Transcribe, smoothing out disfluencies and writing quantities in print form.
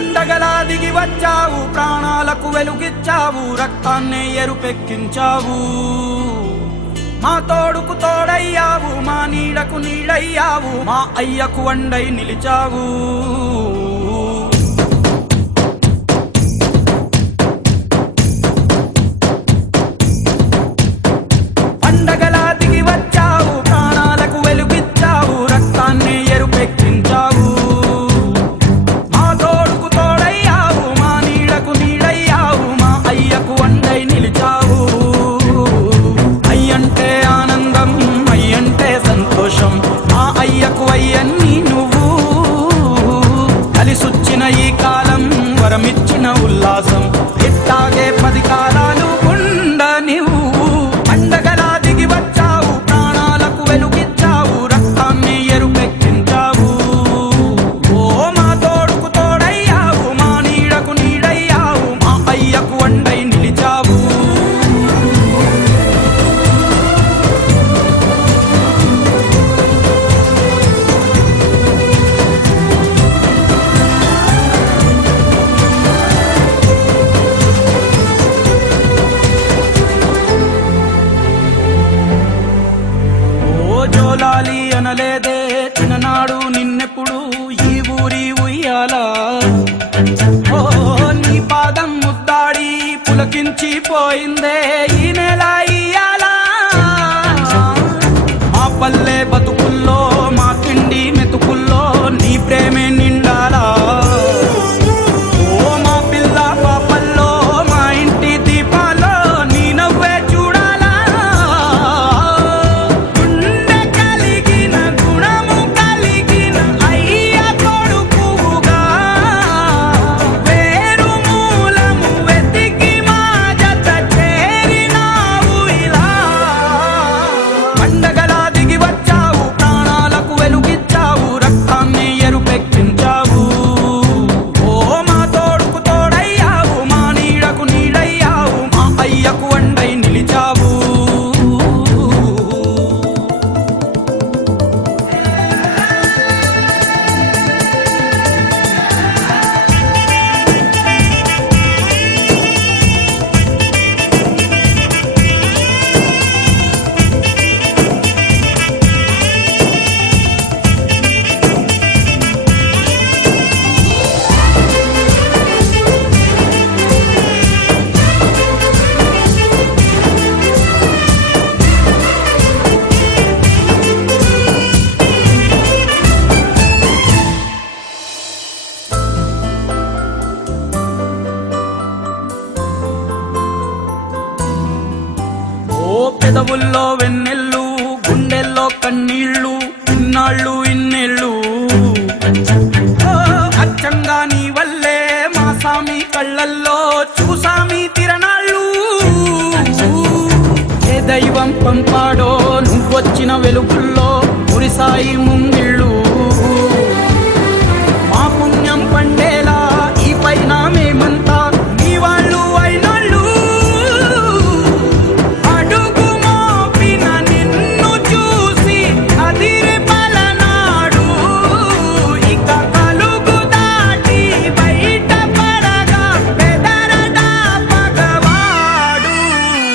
పండగలా దిగి వచ్చావు, ప్రాణాలకు వెలుగిచ్చావు, రక్తాన్నే ఎరుపెక్కించావు. మా తోడుకు తోడయ్యావు, మా నీడకు నీడయ్యావు, మా అయ్యకు వండై నిలిచావు. పండగలా దిగి వచ్చావు, ప్రాణాలకు వెలుగిచ్చావు, రక్తాన్నే ఎరుపెక్కించావు. మా తోడుకు తోడయ్యావు, మా నీడకు నీడయ్యావు, మా అయ్యకు వండై నిలిచావు. అయ్యంటే ఆనందం, అయ్యంటే సంతోషం, మా అయ్యకు అయ్యన్ని నువ్వు. కలిసొచ్చిన ఈ కాలం వరమిచ్చిన ఉల్లాసం, ఇట్టాగే 10 కాలాలు ఉండ నువ్వు. పండగలా దిగి వచ్చావు, ప్రాణాలకు వెలుగిచ్చావు, రక్తాన్ని ఎరుపెక్కించావు. ఓ మా తోడుకు తోడయ్యావు, మా నీడకు నీడయ్యావు, మా అయ్యకు వండై నిలిచావు. జోలాలి అనలేదే చిన్ననాడు నిన్నెప్పుడు ఈ ఊరి ఉయ్యాలా. ఓ నీ పాదం ముద్దాడి పులకించిపోయిందే ఈ నెల ఇయ్యాలా. మా పల్లె బతుకుల్లో, మా తిండి మెతుకుల్లో నీ ప్రేమే నిండాలా. ఓ మా పిల్ల పాపల్లో, మా ఇంటి దీపాల్లో నీ నవ్వే చూడాలా. గుండె కలిగిన గుణము కలిగిన అయ్య కొడుకుగా, వేరు మూలము వెతికి మా జత చేరినావు ఇలా. పండగలా దిగి వచ్చావు, ప్రాణాలకు వెలుగిచ్చావు, రక్తాన్ని ఎరుపెక్కించావు. ఓ మా తోడుకు తోడయ్యావు, మా నీడకు నీడయ్యావు, మా అయ్యకు వండై నిలిచావు. ఓ పెదవుల్లో వెన్నెల్లు, గుండెల్లో కన్నీళ్ళు, ఇన్నాళ్ళు ఇన్నేళ్ళు. ఓ అచ్చంగా నీ వల్లే మా సామి కళ్ళల్లో చూసామి తిరణాళ్ళు. ఏ దైవం పంపాడో నువ్వొచ్చిన వెలుగుల్లో కురిసాయి ముంగిళ్ళు.